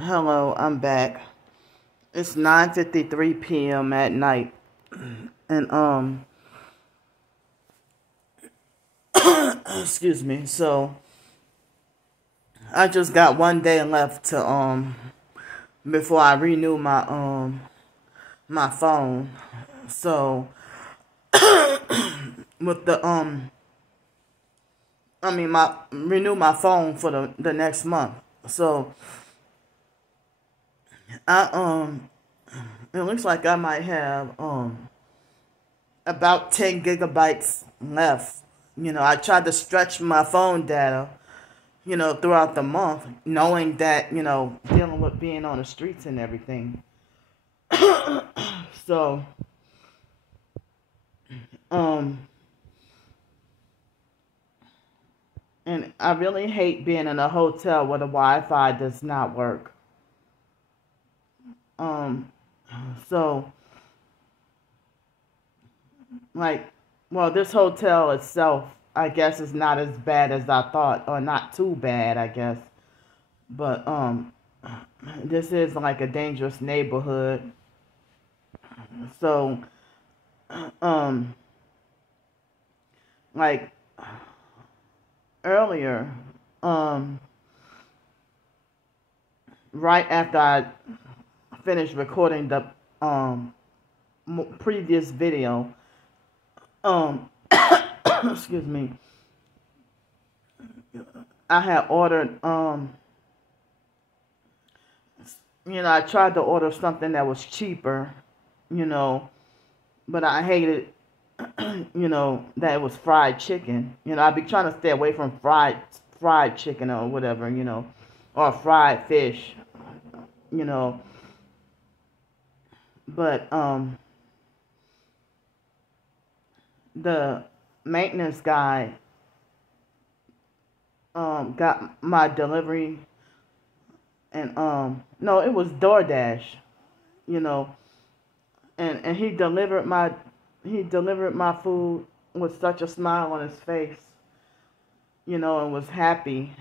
Hello, I'm back. It's 9:53 p.m. at night. And excuse me. So, I just got one day left to before I renew my phone. So, with the my renew my phone for the next month. So, I it looks like I might have about 10 gigabytes left. I tried to stretch my phone data, throughout the month, knowing that, dealing with being on the streets and everything. So, and I really hate being in a hotel where the Wi-Fi does not work. So, this hotel itself, I guess, is not as bad as I thought, or not too bad, I guess. But, this is like a dangerous neighborhood. So, like, earlier, right after I finished recording the, previous video, excuse me, I had ordered, I tried to order something that was cheaper, but I hated, that it was fried chicken. I'd be trying to stay away from fried chicken or whatever, or fried fish, but, the maintenance guy, got my delivery, and, no, it was DoorDash, and he delivered my food with such a smile on his face, and was happy,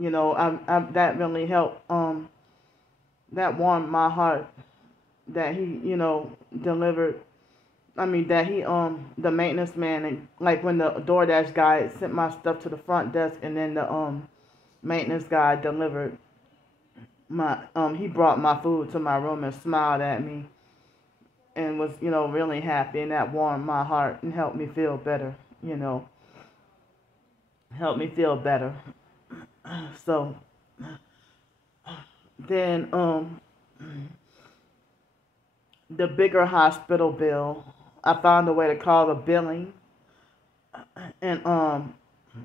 that really helped, that warmed my heart, that he, delivered, that he, the maintenance man, and like when the DoorDash guy sent my stuff to the front desk, and then the, maintenance guy delivered my, he brought my food to my room and smiled at me and was, really happy, and that warmed my heart and helped me feel better, helped me feel better. So, then, the bigger hospital bill, I found a way to call the billing, and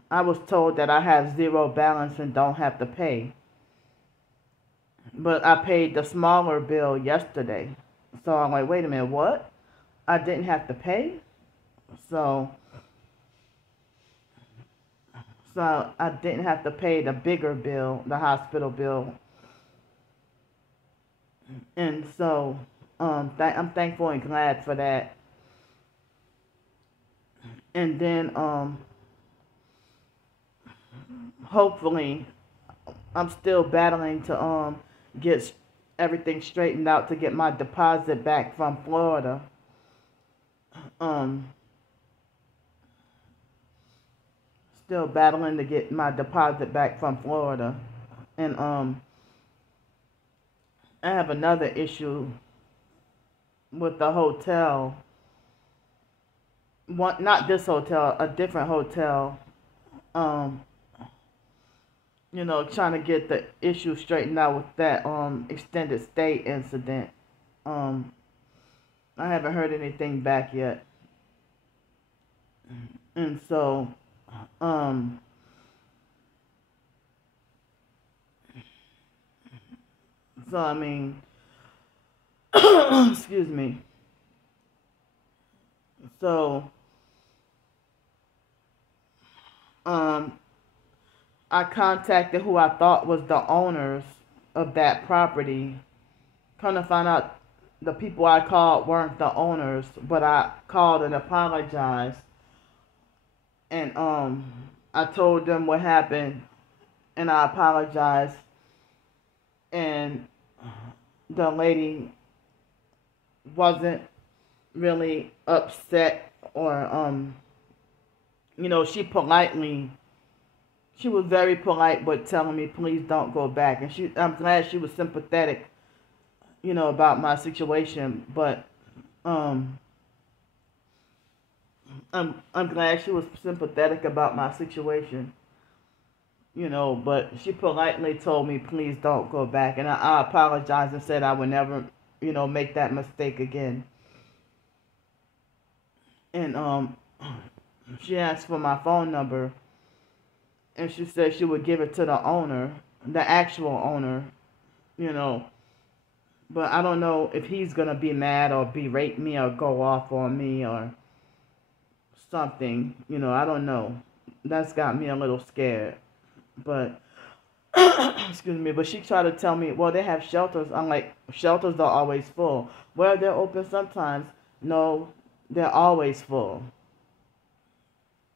I was told that I have zero balance and don't have to pay. But I paid the smaller bill yesterday. So I'm like, wait a minute, what? I didn't have to pay? So I didn't have to pay the bigger bill, the hospital bill. And so I'm thankful and glad for that. And then hopefully I'm still battling to get everything straightened out to get my deposit back from Florida. Still battling to get my deposit back from Florida. And I have another issue with the hotel. Not this hotel, a different hotel. Trying to get the issue straightened out with that extended stay incident. I haven't heard anything back yet. And so excuse me. So I contacted who I thought was the owners of that property. Come to find out, the people I called weren't the owners, but I called and apologized. And I told them what happened, and I apologized. and the lady wasn't really upset, or she was very polite, but telling me please don't go back. And I'm glad she was sympathetic, about my situation. But um, I'm glad she was sympathetic about my situation. But she politely told me please don't go back, and I apologized and said I would never, make that mistake again. And she asked for my phone number, and she said she would give it to the owner, the actual owner, you know. But I don't know if he's gonna be mad or berate me or go off on me or something. I don't know. That's got me a little scared. But excuse me. But she tried to tell me, well, they have shelters. I'm like, shelters are always full. Well, they're open sometimes. No, they're always full.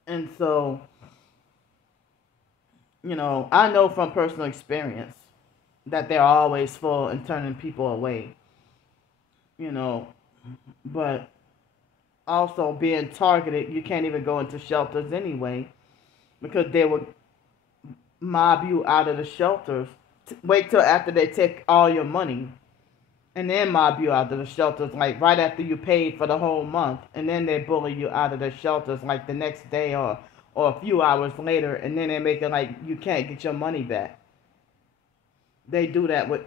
And so, I know from personal experience that they're always full and turning people away. You know, but also being targeted, you can't even go into shelters anyway because they would mob you out of the shelters. Wait till after they take all your money and then mob you out of the shelters, like right after you paid for the whole month, and then they bully you out of the shelters like the next day or a few hours later, and then they make it like you can't get your money back. They do that with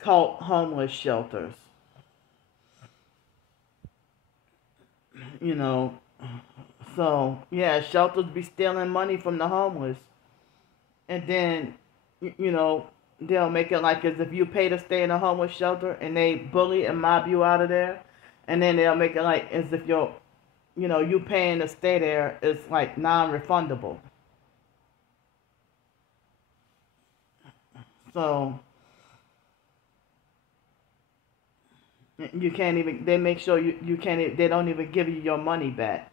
cult homeless shelters. You know, so yeah, shelters be stealing money from the homeless, and then they'll make it like as if you pay to stay in a homeless shelter, and they bully and mob you out of there, and then they'll make it like as if you paying to stay there is like non-refundable. So you can't even. They make sure you can't. They don't even give you your money back.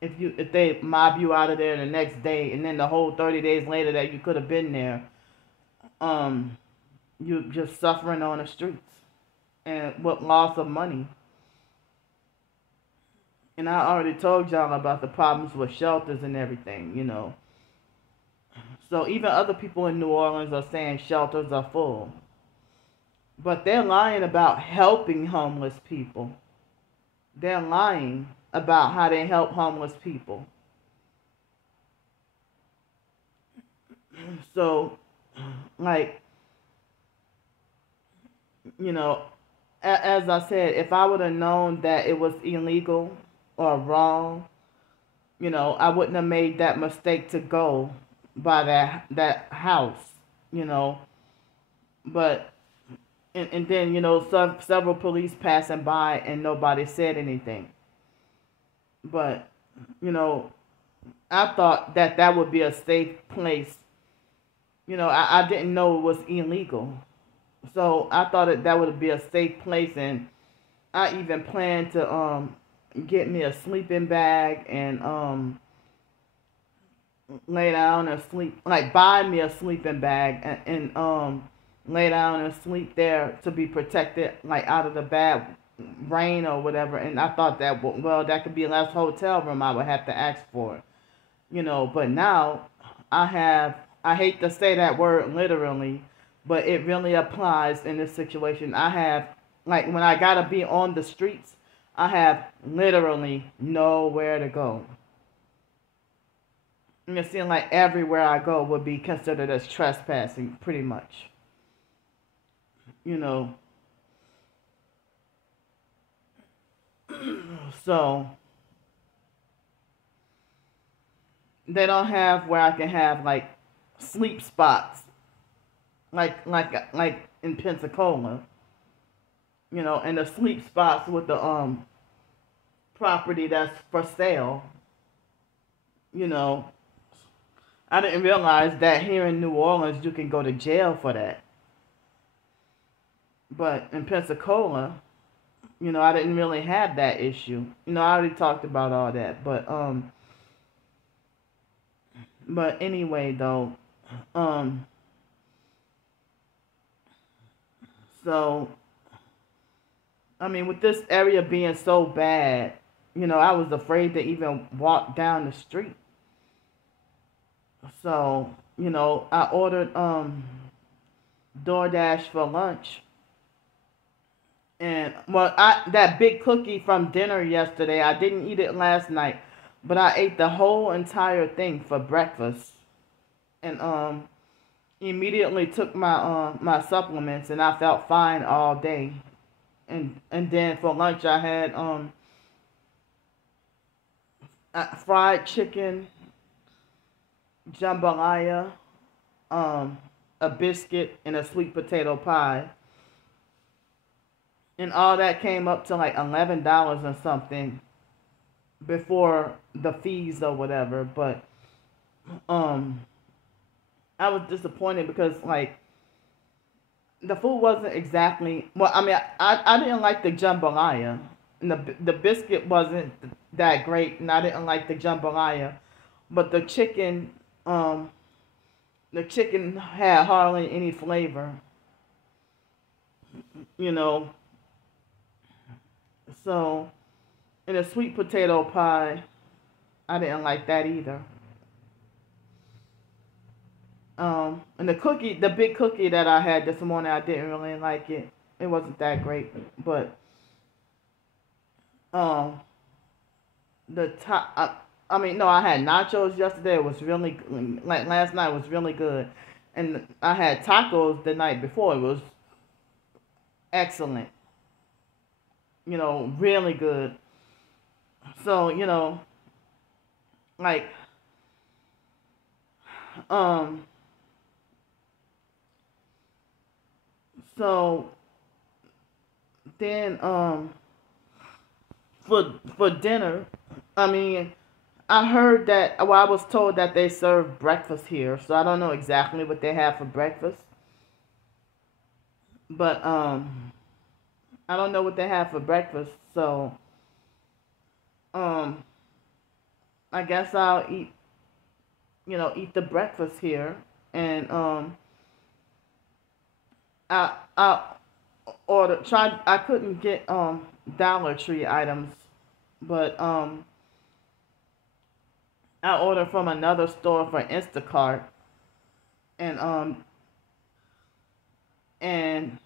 If they mob you out of there the next day, and then the whole 30 days later that you could have been there, you just suffering on the streets and with loss of money. And I already told y'all about the problems with shelters and everything. So even other people in New Orleans are saying shelters are full. But they're lying about helping homeless people. They're lying about how they help homeless people. So, like, as I said, if I would have known that it was illegal or wrong, I wouldn't have made that mistake to go by that house, But and then several police passing by and nobody said anything. But I thought that would be a safe place. I didn't know it was illegal. So I thought that would be a safe place, and I even planned to get me a sleeping bag and lay down and sleep, like buy me a sleeping bag and lay down and sleep there to be protected, like out of the bad rain or whatever. And I thought that, well, that could be a last hotel room I would have to ask for, But now I hate to say that word literally, but it really applies in this situation. I have, like, when I gotta be on the streets, I have literally nowhere to go. And it seems like everywhere I go would be considered as trespassing, pretty much. So they don't have where I can have like sleep spots, like in Pensacola, and the sleep spots with the property that's for sale. I didn't realize that here in New Orleans you can go to jail for that. But in Pensacola, I didn't really have that issue. I already talked about all that. But anyway though, So, I mean, with this area being so bad, I was afraid to even walk down the street. So, I ordered DoorDash for lunch. And well, I that big cookie from dinner yesterday, I didn't eat it last night, but I ate the whole entire thing for breakfast. And immediately took my supplements, and I felt fine all day. And then for lunch I had fried chicken, jambalaya, um a biscuit, and a sweet potato pie. And all that came up to like $11 or something before the fees or whatever. But um I was disappointed because like the food wasn't exactly well. I mean, I didn't like the jambalaya, and the biscuit wasn't that great, and I didn't like the jambalaya, but um, the chicken had hardly any flavor, you know. So, and the sweet potato pie, I didn't like that either. And the big cookie that I had this morning, I didn't really like it. It wasn't that great, but um, the top. I mean, no, I had nachos yesterday. It was really like last night was really good, and I had tacos the night before. It was excellent. Really good. So like um, so then for dinner, I mean, I heard that. Well, I was told that they serve breakfast here, so I don't know exactly what they have for breakfast. But I don't know what they have for breakfast, so um, I guess I'll eat the breakfast here, and I order try. I couldn't get Dollar Tree items, but I ordered from another store for Instacart, and and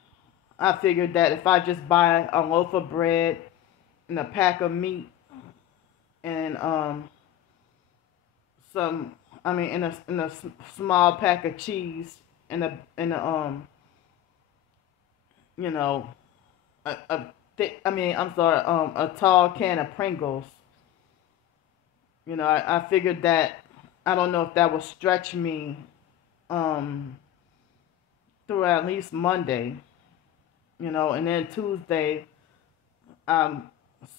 I figured that if I just buy a loaf of bread and a pack of meat and some, I mean, in a small pack of cheese and a you know a thick, I mean, I'm sorry, a tall can of Pringles. I figured that I don't know if that would stretch me um through at least Monday. And then Tuesday I'm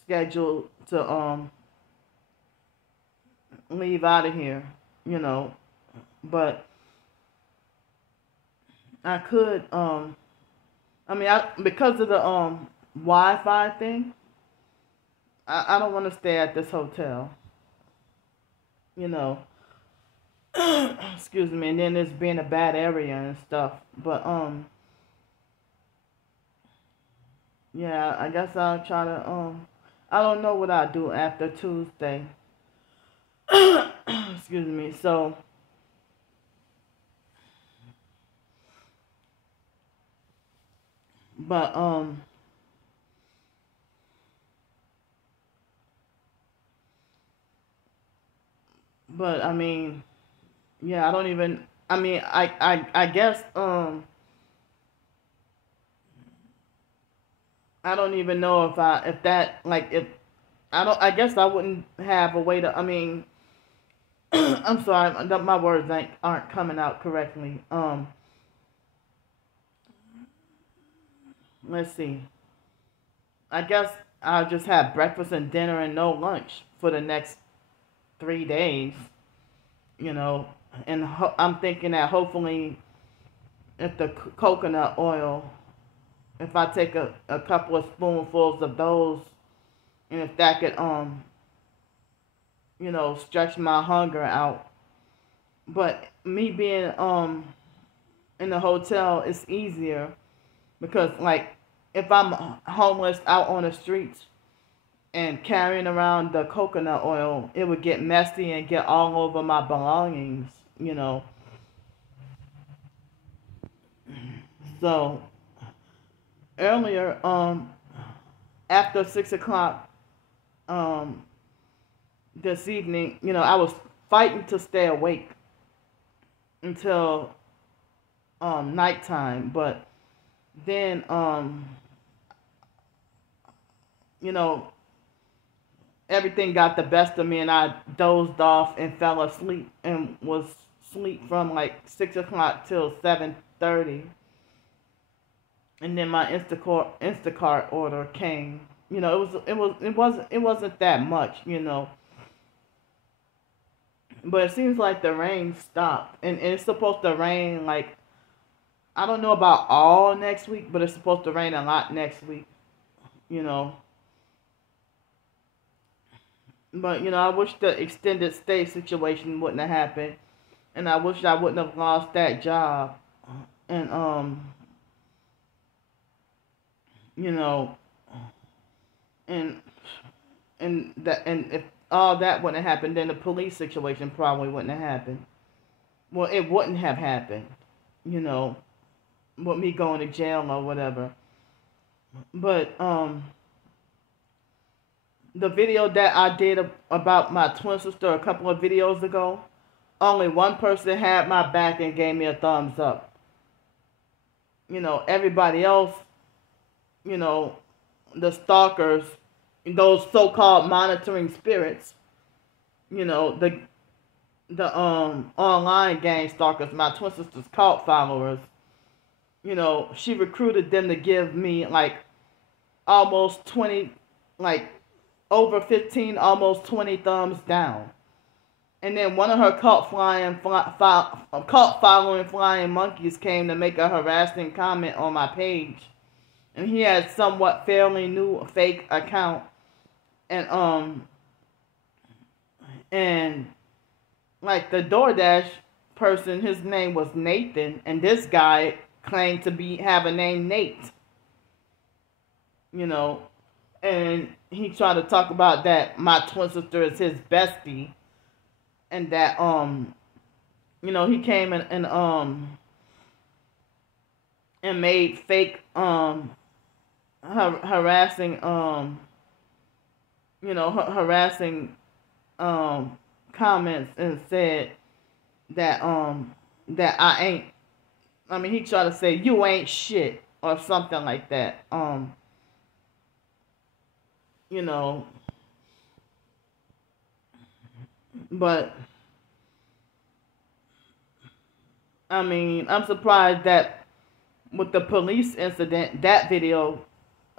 scheduled to leave out of here, you know. But I could I mean, because of the Wi-Fi thing, I don't want to stay at this hotel, you know. Excuse me. And then it's being a bad area and stuff. But yeah, I guess I'll try to I don't know what I'll do after Tuesday. Excuse me. So, but I mean, yeah, I don't even. I mean, I guess I don't even know if that, like, if I don't. I guess I wouldn't have a way to. I mean, I'm sorry, my words aren't coming out correctly. Let's see. I guess I'll just have breakfast and dinner and no lunch for the next 3 days. You know, and I'm thinking that hopefully, if the coconut oil, if I take a couple of spoonfuls of those, and if that could stretch my hunger out. But me being in the hotel is easier Because, like, if I'm homeless out on the streets and carrying around the coconut oil, it would get messy and get all over my belongings, you know. So earlier, after 6 o'clock, um, this evening, you know, I was fighting to stay awake until nighttime, but then you know, everything got the best of me, and I dozed off and fell asleep and was asleep from like 6 o'clock till 7:30, and then my Instacart order came. You know, it wasn't that much, you know, but it seems like the rain stopped, and it's supposed to rain like, I don't know about all next week, but it's supposed to rain a lot next week, you know. But, you know, I wish the extended stay situation wouldn't have happened. And I wish I wouldn't have lost that job. And, you know, and and if all that wouldn't have happened, then the police situation probably wouldn't have happened. Well, it wouldn't have happened, you know, with me going to jail or whatever. But, the video that I did about my twin sister a couple of videos ago, only one person had my back and gave me a thumbs up. You know, everybody else, you know, the stalkers, those so-called monitoring spirits, you know, the online gang stalkers, my twin sister's cult followers, you know, she recruited them to give me like almost 20, like over 15, almost 20 thumbs down. And then one of her cult following flying monkeys came to make a harassing comment on my page. And he had somewhat fairly new fake account. And like the DoorDash person, his name was Nathan, and this guy claimed to have a name Nate. You know, and he tried to talk about that my twin sister is his bestie, and that you know, he came and made fake harassing you know, harassing comments, and said that that he tried to say you ain't shit or something like that. You know, but I mean, I'm surprised that with the police incident, that video,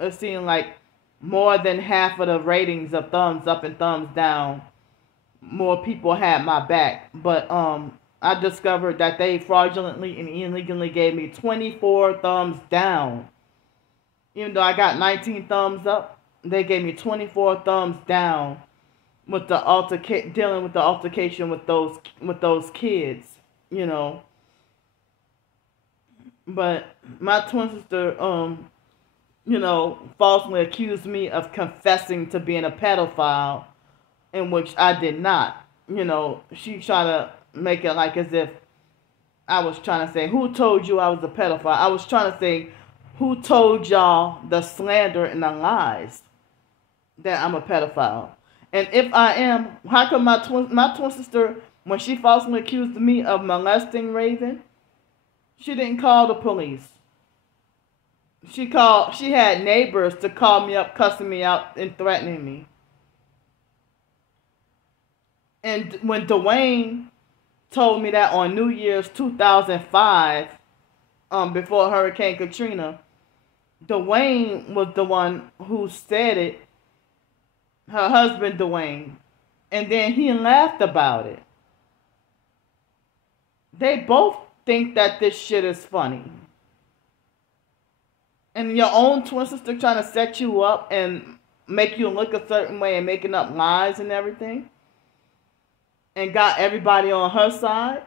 it seemed like more than half of the ratings of thumbs up and thumbs down, more people had my back. But I discovered that they fraudulently and illegally gave me 24 thumbs down. Even though I got 19 thumbs up, they gave me 24 thumbs down with the dealing with the altercation with those kids, you know. But my twin sister, you know, falsely accused me of confessing to being a pedophile, in which I did not. You know, she tried to make it like as if I was trying to say, who told you I was a pedophile? I was trying to say, who told y'all the slander and the lies that I'm a pedophile? And if I am, how come my twin sister, when she falsely accused me of molesting Raven, she didn't call the police? She had neighbors to call me up, cussing me out and threatening me. And when Dwayne told me that on New Year's 2005, before Hurricane Katrina, Dwayne was the one who said it, her husband Dwayne, and then he laughed about it. They both think that this shit is funny. And your own twin sister trying to set you up and make you look a certain way and making up lies and everything, and got everybody on her side.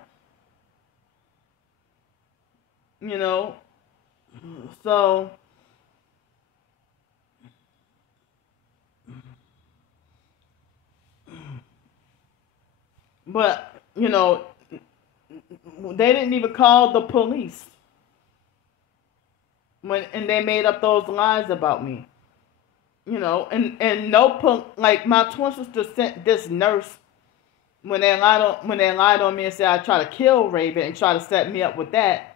You know, So, but they didn't even call the police and they made up those lies about me. And no like my twin sister sent this nurse when they lied on me and said I tried to kill Raven and try to set me up with that.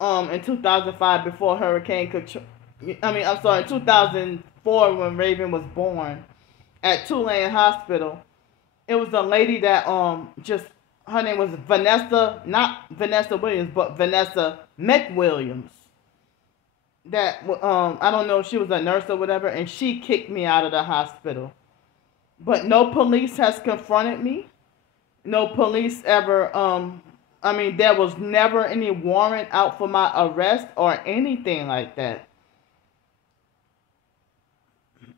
In 2005 before Hurricane Katrina. I'm sorry, in 2004 when Raven was born at Tulane Hospital. It was a lady that just her name was Vanessa, not Vanessa Williams, but Vanessa McWilliams. That I don't know if she was a nurse or whatever, and she kicked me out of the hospital. But no police has confronted me. No police ever there was never any warrant out for my arrest or anything like that.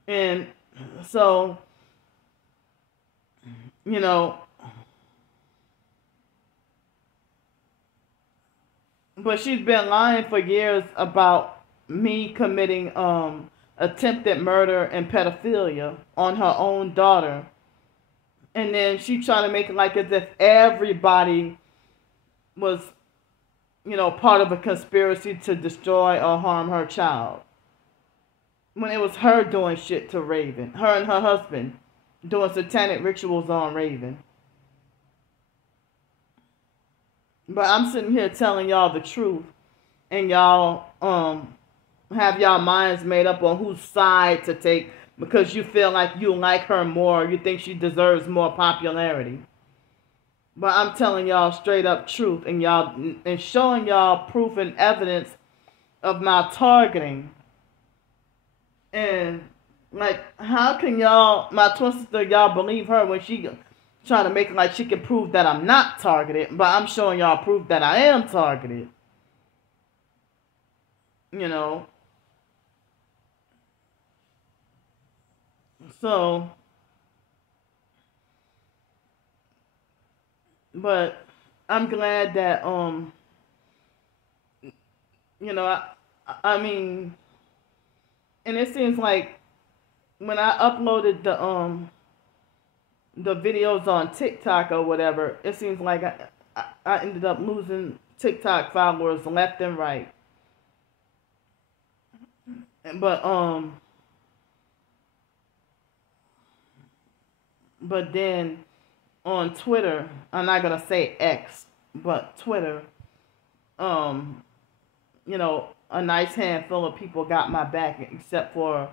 And so, but she's been lying for years about me committing attempted murder and pedophilia on her own daughter. And then she tried to make it like as if everybody was, part of a conspiracy to destroy or harm her child. When it was her doing shit to Raven. Her and her husband doing satanic rituals on Raven. But I'm sitting here telling y'all the truth. And y'all have y'all minds made up on whose side to take because you feel like you like her more. You think she deserves more popularity. But I'm telling y'all straight up truth and showing y'all proof and evidence of my targeting. And like, how can my twin sister, y'all believe her when she trying to make it like she can prove that I'm not targeted, but I'm showing y'all proof that I am targeted. So, but I'm glad that I mean, and it seems like when I uploaded the videos on TikTok or whatever, it seems like I ended up losing TikTok followers left and right. But then on Twitter, I'm not gonna say X, but Twitter, a nice handful of people got my back except for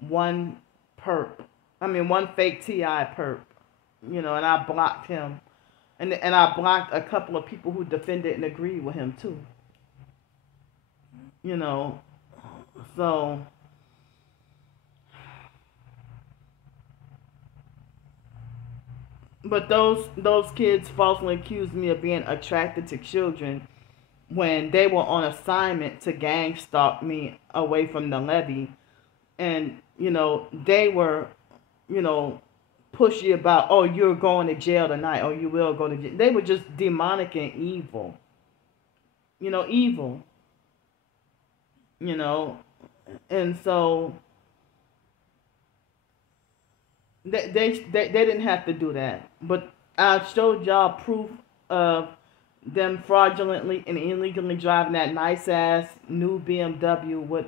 one one fake TI perp, and I blocked him. And I blocked a couple of people who defended and agreed with him too. So but those kids falsely accused me of being attracted to children when they were on assignment to gang stalk me away from the levee. And, they were, pushy about, oh, you're going to jail tonight, or you will go to jail. They were just demonic and evil. Evil. And so they didn't have to do that. But I showed y'all proof of them fraudulently and illegally driving that nice ass new BMW with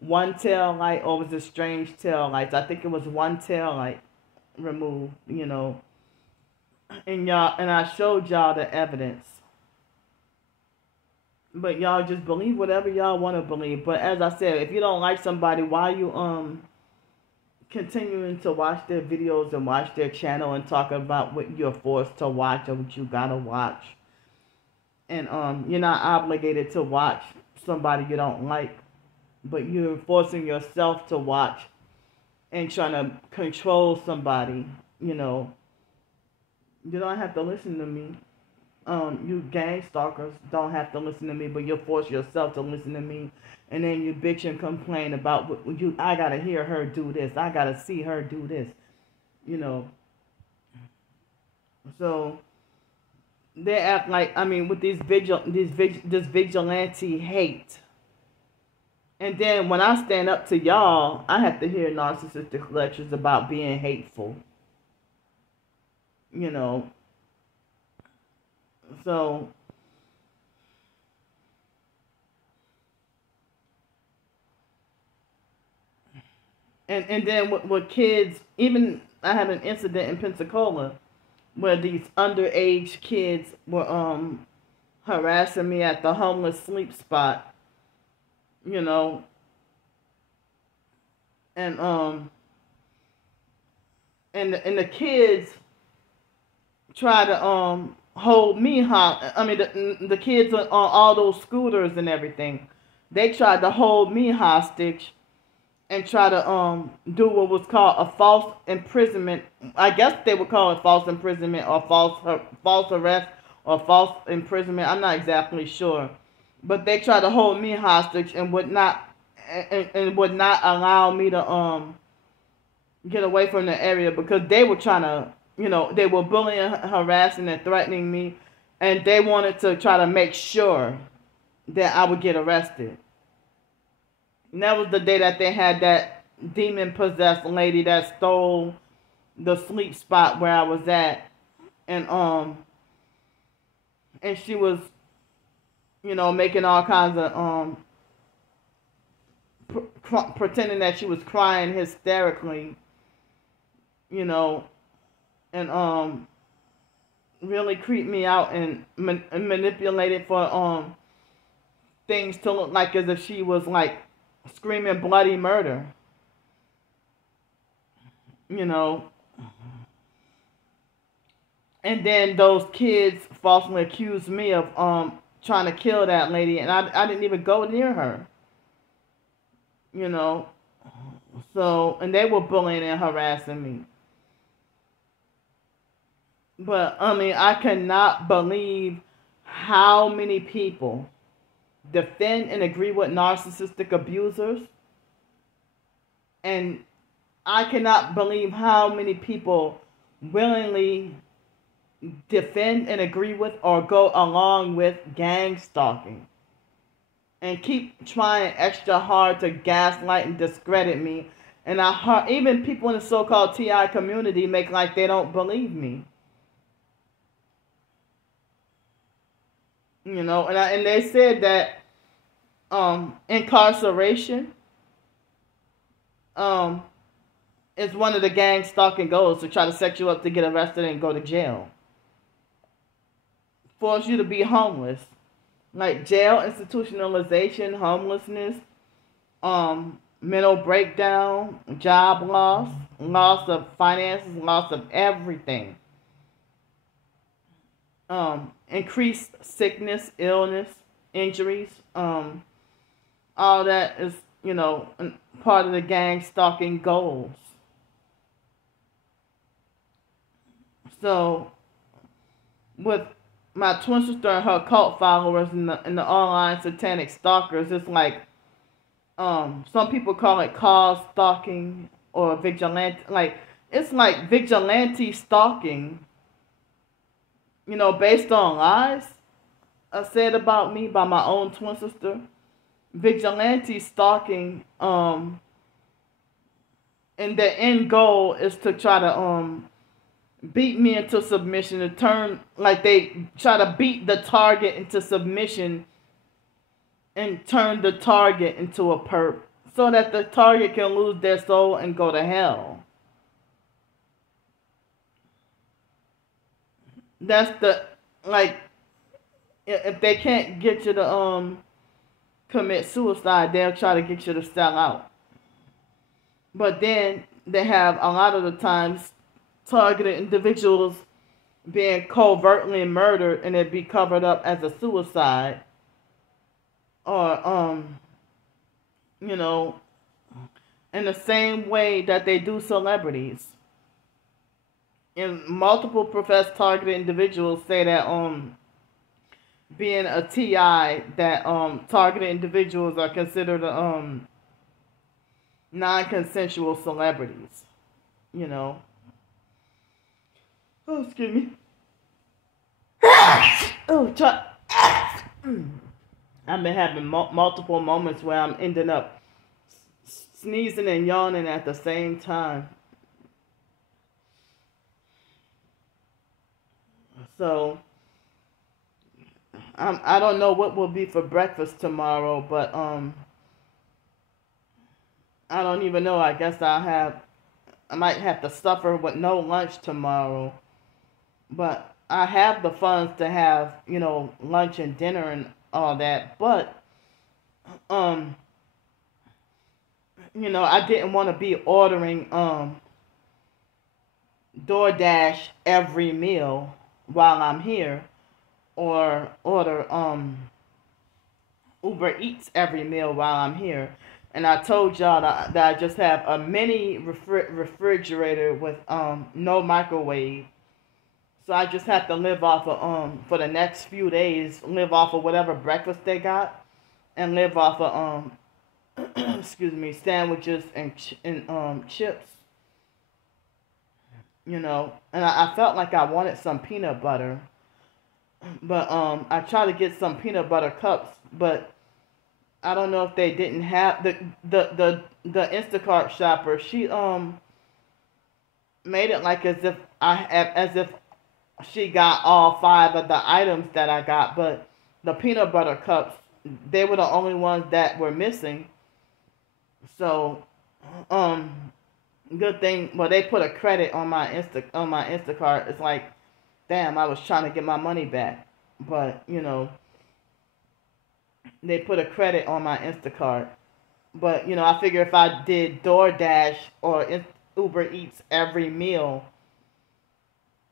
one tail light, or was it strange tail lights? I think it was one tail light removed, and I showed y'all the evidence. But y'all just believe whatever y'all want to believe. But as I said, if you don't like somebody, why you continuing to watch their videos and watch their channel and talk about what you're forced to watch or what you gotta watch? And you're not obligated to watch somebody you don't like, but you're forcing yourself to watch and trying to control somebody. You don't have to listen to me. You gang stalkers don't have to listen to me, but you force yourself to listen to me, and then you bitch and complain about what I gotta hear her do this, I gotta see her do this, So they act like, with this vigilante hate, And then when I stand up to y'all, I have to hear narcissistic lectures about being hateful. You know, so and then with kids, even I had an incident in Pensacola where these underage kids were harassing me at the homeless sleep spot, you know, and and the kids try to hold me I mean the kids on all those scooters and everything. They tried to hold me hostage and try to do what was called a false imprisonment. I guess they would call it false imprisonment or false arrest or false imprisonment. I'm not exactly sure, but they tried to hold me hostage and would not and would not allow me to get away from the area because they were trying to, you know, they were bullying, harassing, and threatening me, and they wanted to try to make sure that I would get arrested. And that was the day that they had that demon possessed lady that stole the sleep spot where I was at, and she was, you know, making all kinds of pretending that she was crying hysterically, you know, and really creeped me out and manipulated for things to look like as if she was like screaming bloody murder, you know. And then those kids falsely accused me of trying to kill that lady, and I didn't even go near her, you know. So, and they were bullying and harassing me. But I mean, I cannot believe how many people defend and agree with narcissistic abusers, and I cannot believe how many people willingly defend and agree with or go along with gang stalking and keep trying extra hard to gaslight and discredit me. And even people in the so-called TI community make like they don't believe me. You know, and they said that incarceration is one of the gang stalking goals, to try to set you up to get arrested and go to jail. Force you to be homeless. Like jail, institutionalization, homelessness, mental breakdown, job loss, loss of finances, loss of everything. Increased sickness, illness, injuries, all that is, you know, part of the gang stalking goals. So, with my twin sister and her cult followers and the online satanic stalkers, it's like, some people call it cause stalking or vigilante. Like, it's like vigilante stalking, you know, based on lies said about me by my own twin sister. Vigilante stalking, and the end goal is to try to beat me into submission, to turn, like they try to beat the target into submission and turn the target into a perp so that the target can lose their soul and go to hell. That's the, like, if they can't get you to commit suicide, they'll try to get you to sell out. But then they have a lot of the times targeted individuals being covertly murdered and it be covered up as a suicide, or you know, in the same way that they do celebrities. And multiple professed targeted individuals say that being a TI, that targeted individuals are considered non-consensual celebrities, you know. Oh, excuse me. Oh, I've been having multiple moments where I'm ending up sneezing and yawning at the same time. So I don't know what will be for breakfast tomorrow, but I don't even know. I guess I might have to suffer with no lunch tomorrow. But I have the funds to have, lunch and dinner and all that. But um, I didn't want to be ordering DoorDash every meal while I'm here, or order Uber Eats every meal while I'm here. And I told y'all that I just have a mini refrigerator with no microwave. So I just have to live off of for the next few days, live off of whatever breakfast they got, and live off of excuse me, sandwiches and chips. And I felt like I wanted some peanut butter, but I tried to get some peanut butter cups, but I don't know if they didn't have the Instacart shopper. She made it like as if she got all five of the items that I got, but the peanut butter cups, they were the only ones that were missing. So um good thing, well, they put a credit on my Instacart. It's like, damn, I was trying to get my money back, but they put a credit on my Instacart. But I figure if I did DoorDash or Uber Eats every meal,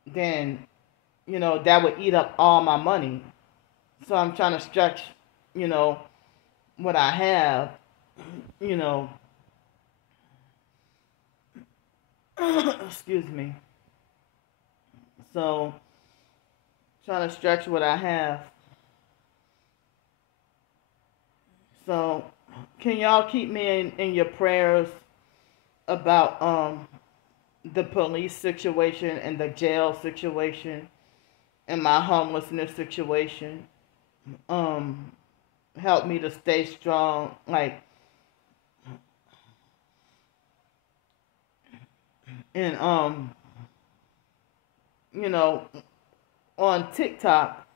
then that would eat up all my money. So I'm trying to stretch, what I have, you know. Excuse me. So trying to stretch what I have. So can y'all keep me in your prayers about the police situation and the jail situation and my homelessness situation? Help me to stay strong. Like, and you know, on TikTok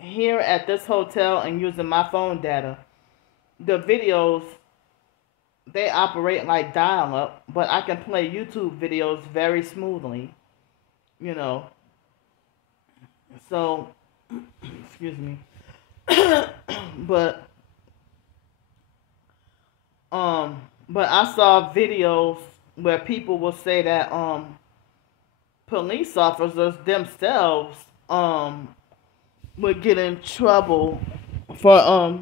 here at this hotel and using my phone data, the videos, they operate like dial up, but I can play YouTube videos very smoothly, you know. So, excuse me. but but I saw videos where people will say that police officers themselves would get in trouble for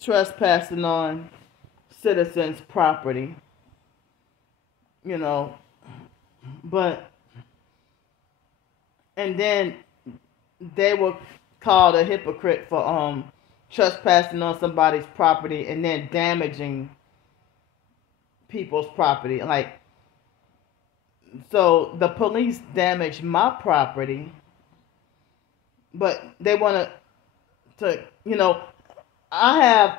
trespassing on citizens' property, you know. But and then they were called a hypocrite for trespassing on somebody's property and then damaging people's property. Like, so the police damaged my property, but they want to, you know, I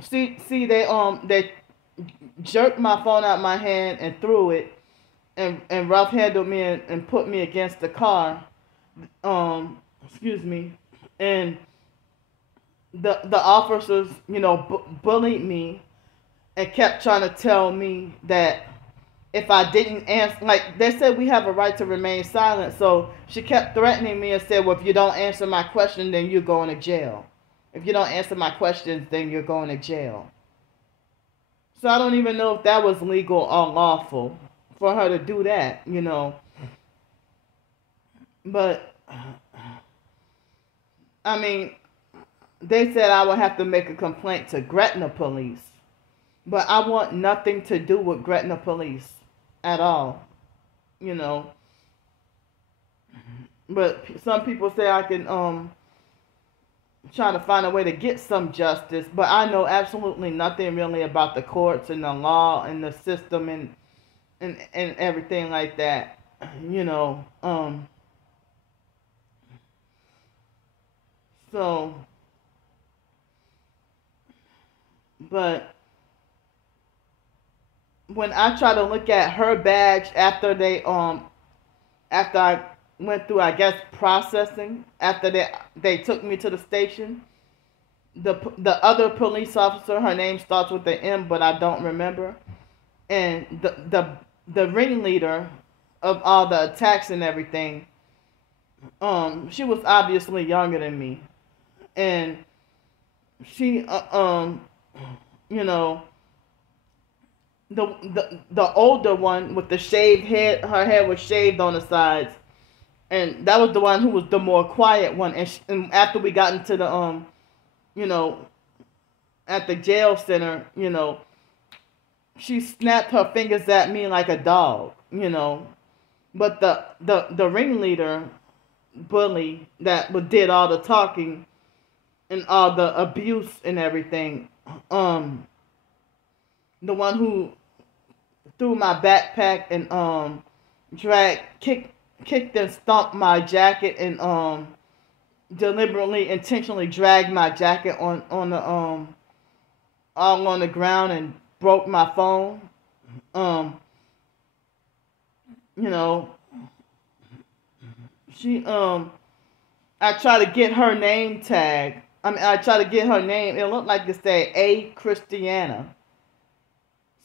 see they jerked my phone out my hand and threw it and rough handled me and put me against the car. Excuse me. And the officers, you know, bullied me and kept trying to tell me that if I didn't answer, like they said, we have a right to remain silent. So she kept threatening me and said, well, if you don't answer my question, then you're going to jail. If you don't answer my questions, then you're going to jail. So I don't even know if that was legal or lawful for her to do that, you know. But, I mean, they said I would have to make a complaint to Gretna police. But I want nothing to do with Gretna police at all, you know. But some people say I can try to find a way to get some justice, but I know absolutely nothing really about the courts and the law and the system and everything like that, you know. So, but when I try to look at her badge after I went through, I guess, processing, after they took me to the station, the other police officer, her name starts with the M, but I don't remember, and the ringleader of all the attacks and everything, she was obviously younger than me, and she you know, the older one with the shaved head, her hair was shaved on the sides, and that was the one who was the more quiet one. And after we got into the you know, at the jail center, she snapped her fingers at me like a dog. But the ringleader bully that did all the talking and all the abuse and everything, the one who threw my backpack and kicked and stomped my jacket and deliberately intentionally dragged my jacket on the all on the ground and broke my phone. You know, she I try to get her name tag. I try to get her name. It looked like it said A Christiana.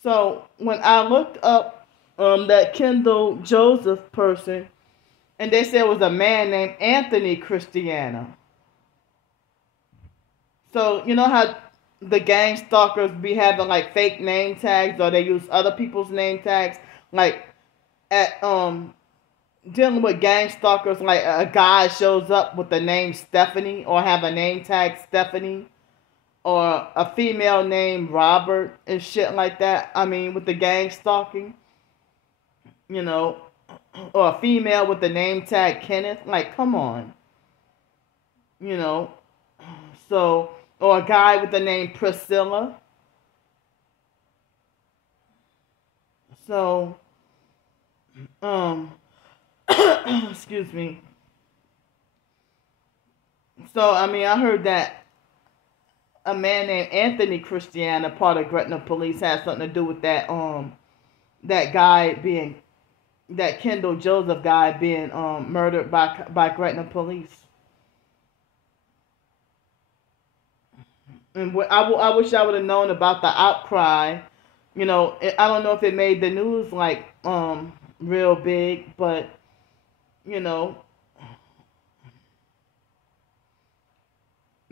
So when I looked up that Kendall Joseph person, and they said it was a man named Anthony Christiana. So you know how the gang stalkers be having like fake name tags, or they use other people's name tags, like at dealing with gang stalkers, like a guy shows up with the name Stephanie or have a name tag Stephanie, or a female named Robert and shit like that. I mean, with the gang stalking, you know, or a female with the name tag Kenneth. Like, come on, you know. So, or a guy with the name Priscilla. So, excuse me. So, I mean, I heard that a man named Anthony Christiana, part of Gretna Police, had something to do with that guy being, that Kendall Joseph guy being murdered by Gretna Police. And I wish I would have known about the outcry. I don't know if it made the news like real big, but you know,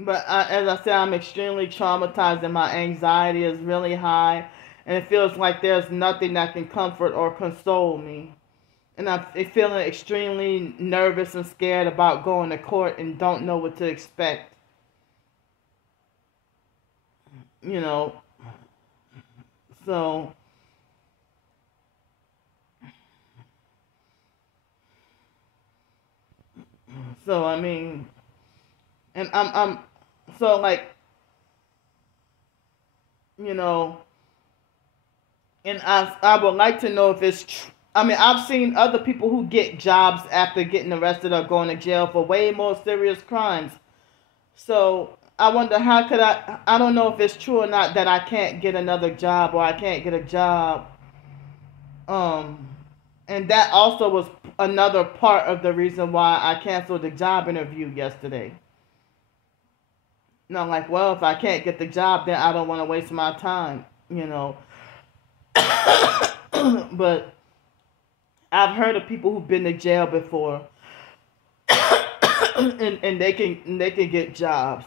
as I said, I'm extremely traumatized and my anxiety is really high, and it feels like there's nothing that can comfort or console me. And I'm feeling extremely nervous and scared about going to court and don't know what to expect. So I mean, and I'm so like, and I would like to know if it's true. I mean, I've seen other people who get jobs after getting arrested or going to jail for way more serious crimes. So I wonder how could I don't know if it's true or not that I can't get another job or I can't get a job. And that also was another part of the reason why I canceled the job interview yesterday. Like, well, if I can't get the job, then I don't want to waste my time. But I've heard of people who've been to jail before, and they can get jobs.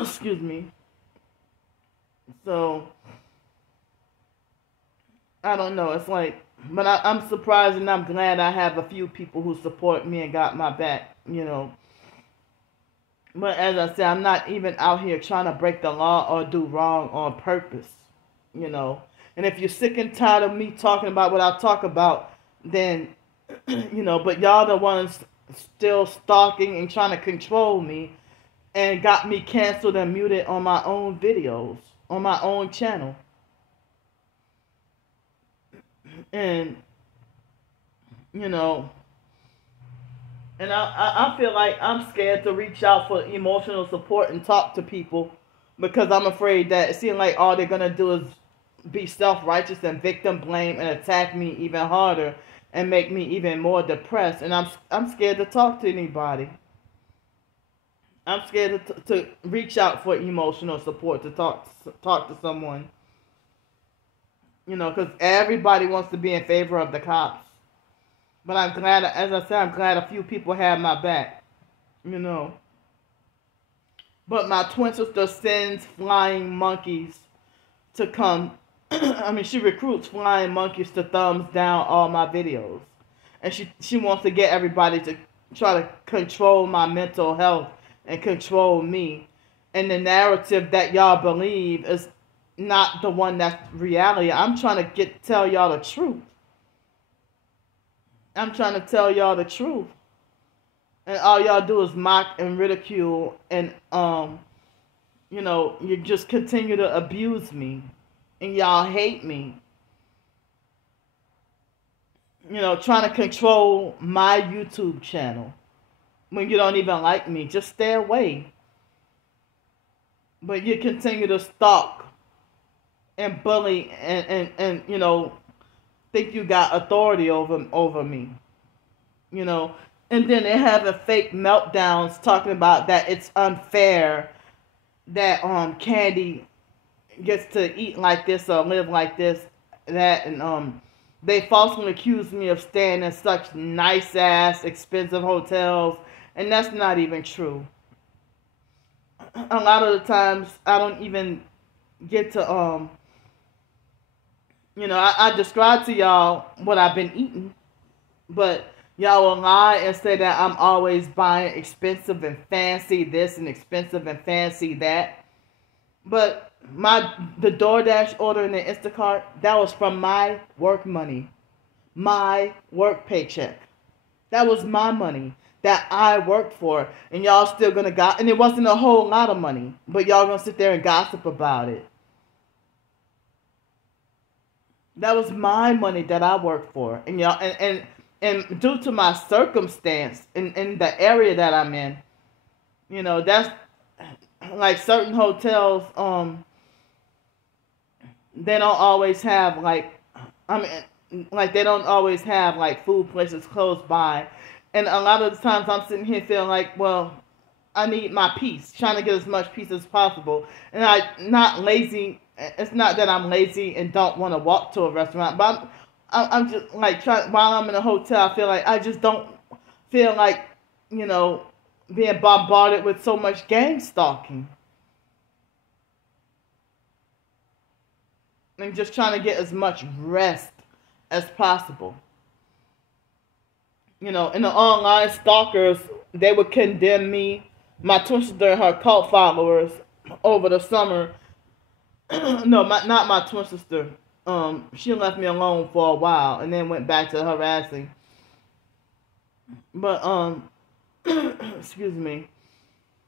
Excuse me. So I don't know. It's like, but I'm surprised and I'm glad I have a few people who support me and got my back. But as I said, I'm not even out here trying to break the law or do wrong on purpose. And if you're sick and tired of me talking about what I talk about, then, but y'all the ones still stalking and trying to control me and got me canceled and muted on my own videos, on my own channel. And, And I feel like I'm scared to reach out for emotional support and talk to people because I'm afraid that it seems like all they're going to do is be self-righteous and victim blame and attack me even harder and make me even more depressed. And I'm scared to talk to anybody. I'm scared to reach out for emotional support, to talk to someone. You know, because everybody wants to be in favor of the cops. But I'm glad, as I said, I'm glad a few people have my back. You know. But my twin sister sends flying monkeys to come. I mean, she recruits flying monkeys to thumbs down all my videos. And she wants to get everybody to try to control my mental health and control me. And the narrative that y'all believe is not the one that's reality. I'm trying to tell y'all the truth. I'm trying to tell y'all the truth. And all y'all do is mock and ridicule and you know, you just continue to abuse me. And y'all hate me. You know, trying to control my YouTube channel when you don't even like me. Just stay away. But you continue to stalk and bully and you know, think you got authority over me. You know, and then they're having fake meltdowns talking about that it's unfair that Candy gets to eat like this or live like this, that, and they falsely accuse me of staying in such nice ass expensive hotels, and that's not even true. A lot of the times I don't even get to you know, I describe to y'all what I've been eating, but y'all will lie and say that I'm always buying expensive and fancy this and expensive and fancy that. But the DoorDash order and the Instacart, that was from my work money, my work paycheck. That was my money that I worked for, and y'all still gonna and it wasn't a whole lot of money, but y'all gonna sit there and gossip about it. That was my money that I worked for, and y'all and due to my circumstance in the area that I'm in, you know, that's like certain hotels, they don't always have like they don't always have like food places close by, and a lot of the times I'm sitting here feeling like, well, I need my peace, trying to get as much peace as possible, and I'm not lazy. It's not that I'm lazy and don't want to walk to a restaurant, but I'm just like while I'm in a hotel, I feel like I just don't feel like, you know, being bombarded with so much gang stalking. And just trying to get as much rest as possible. You know, and the online stalkers, they would condemn me, my twin sister and her cult followers over the summer. No, not my twin sister. She left me alone for a while and then went back to harassing. But excuse me.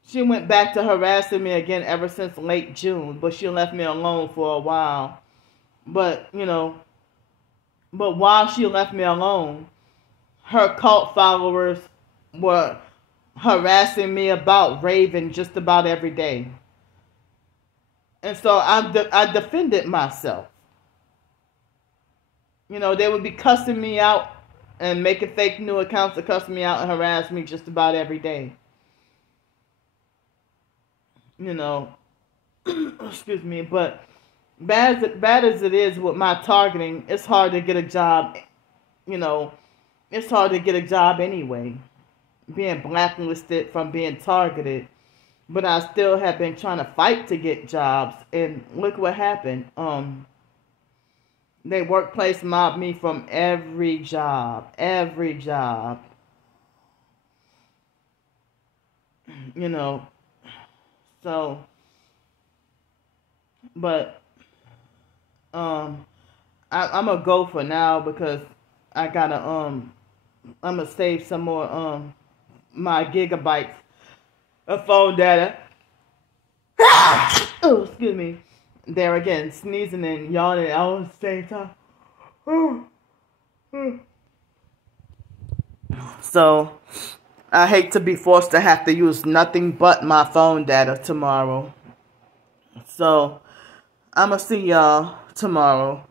She went back to harassing me again ever since late June, but she left me alone for a while. But, you know, but while she left me alone, her cult followers were harassing me about Raven just about every day. And so I defended myself. You know, they would be cussing me out and making fake new accounts to cuss me out and harass me just about every day. You know, excuse me, but bad as it is with my targeting, it's hard to get a job. You know, it's hard to get a job anyway. Being blacklisted from being targeted. But I still have been trying to fight to get jobs, and look what happened. They workplace mobbed me from every job. You know, so, but, I'm gonna go for now because I gotta, I'm gonna save some more, my gigabytes of phone data. Oh, excuse me. There again, sneezing and yawning all at the same time. So, I hate to be forced to have to use nothing but my phone data tomorrow. So, I'm going to see y'all tomorrow.